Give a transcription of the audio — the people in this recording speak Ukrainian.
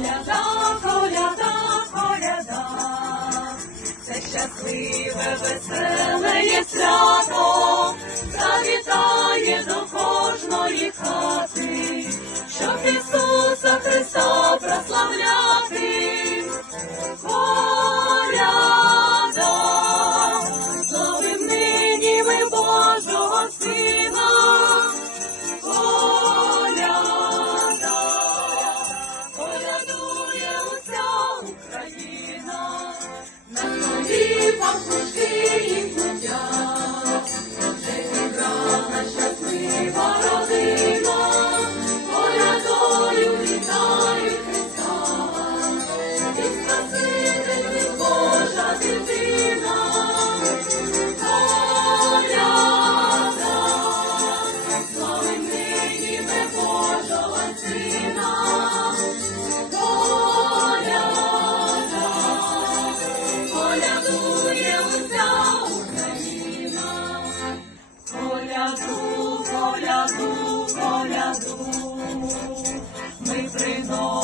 Коляда, коляда, коляда, це щасливе, веселе є свято, завітає до кожної хати, що Ісуса Христа прославляє. поляну ми приносимо.